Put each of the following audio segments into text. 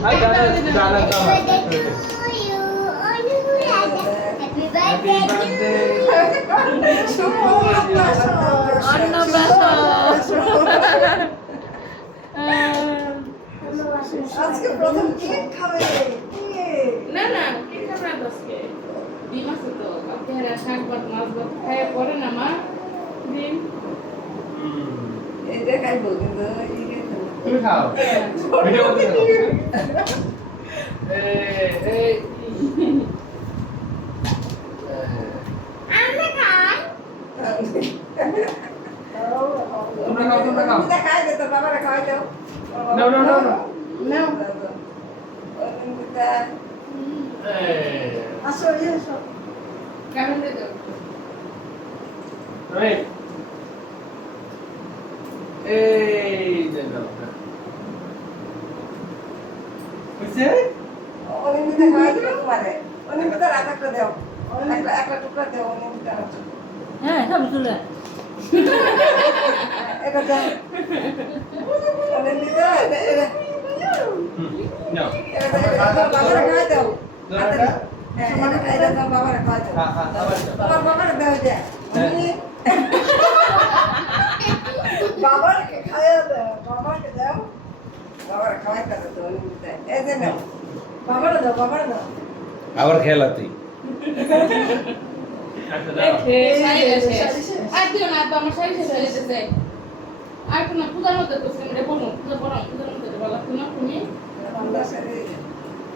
Ay, jalan sama. Happy birthday. আজকে প্রথম cake খাবে না না কেক খাবে না আজকে ডিম আছে তো আপনি আর শাক ভাত মাছ ভাত খায় পরে না মা ডিম এটা খাইবো কিন্তু তুমি খাও ভিডিও করতে থাকো এই তোমরা খাও এটা খাই দে তোর বাবারে খাওয়াই দাও No, no, no, no. নাও এই আসো এসো কেমন দে দাও রাইট এই যে দাও বুঝছে অনিন্দিতা খাওয়াই দিবে তোমারে অনিন্দিতা রাখাটা দাও একটা টুকরা দাও অনিন্দিতা হ্যাঁ সব চলে এটা দাও অনিন্দিতা এটা No. বাবারে খাওয়াই দাও এটা খাই দাও বাবারে খাওয়াই দাও হ্যাঁ হ্যাঁ আবার দাও। তোমার বাবারে দাও দে বাবারে খাওয়াই দাও বাবাকে দাও বাবারে খাওয়াই দাও তো অনিন্দিতা এই যে নাও বাবারে দাও আবার খেলা তুই আচ্ছা এই দাও শাড়ি আছে আর দিও না তো আমার শাড়ি শেষ হয়ে গেছে আর কোন পূজার মধ্যে তো সেমরে বলো পূজা পড়াম পূজার মধ্যে বলা তুমি তুমি আমরা সারি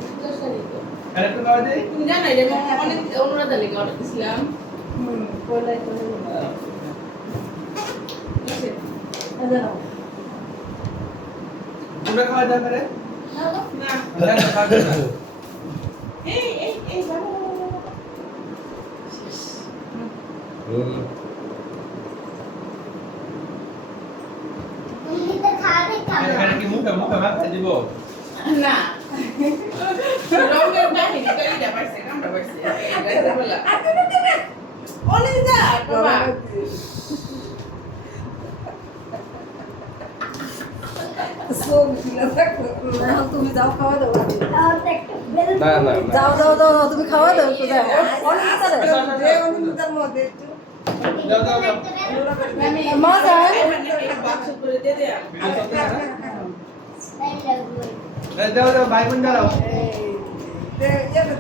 পূজার শাড়ি তো আরে একটু খাওয়া দেই তুমি জানো যে অনেক অনুরাধা লেগে অর্ডার দিছিলাম বলাই তোমরা খাওয়া দাও করে না না খাওয়া দাও না। এই বাবা এখানে কি মুখে মাখা দিব না রঙের কাহিনী করি না পারছে আমরা পারছে এটা বলা অনেক যা বাবা তুমি যাও খাওয়া দাও না না যাও তুমি খাওয়া দাও তো যাও অনিন্দিতার মধ্যে একটু দাও দাও দাও আমি মা যায় বাক্স করে দিয়ে দেয়া এই দাও দাও ভাই বোন দাও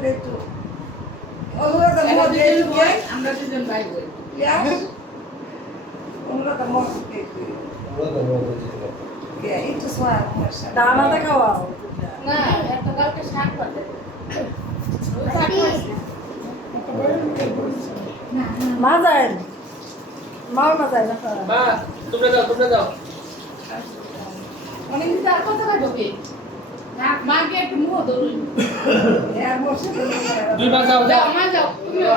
একটু অনুরাধার মধ্যে একটু আমরা দুজন ভাই বোন অনুরাধার মধ্যে একটু সোয়া দানাতে খাওয়াও না একটা কালকে শাক করতে মা যায় মাও না যায় না মা তোমরা দাও অনেক দিন আর কত খাবো কি মাকে একটু মুহ ধরুন দুই মাস দাও যাও দাও মা যাও তুমি যাও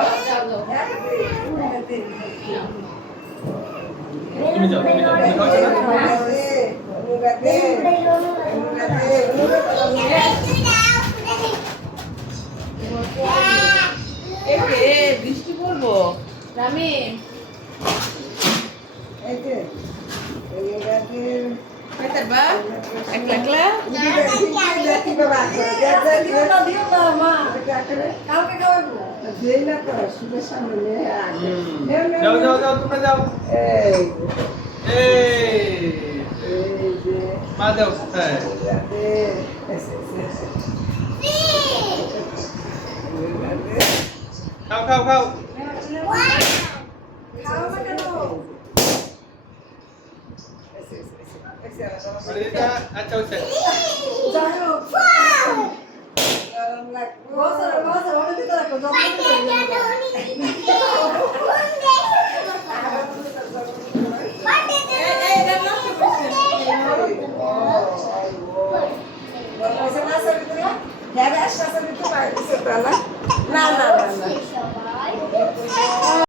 তুমি যাও তুমি খাওয়া না এ বৃষ্টি পড়বো রামে আইতার বা একলা একলা দিও না মা কালকে খাওয়াবো যেই না তো সুদের সামনে নিয়ে আসে যাও তোমরা যাও এই এই এই যে মা দাও হ্যাঁ খাও খাও না কেন আচ্ছা হচ্ছে যাই হোক গরম লাগবে বসে অনেক দিতে রাখো না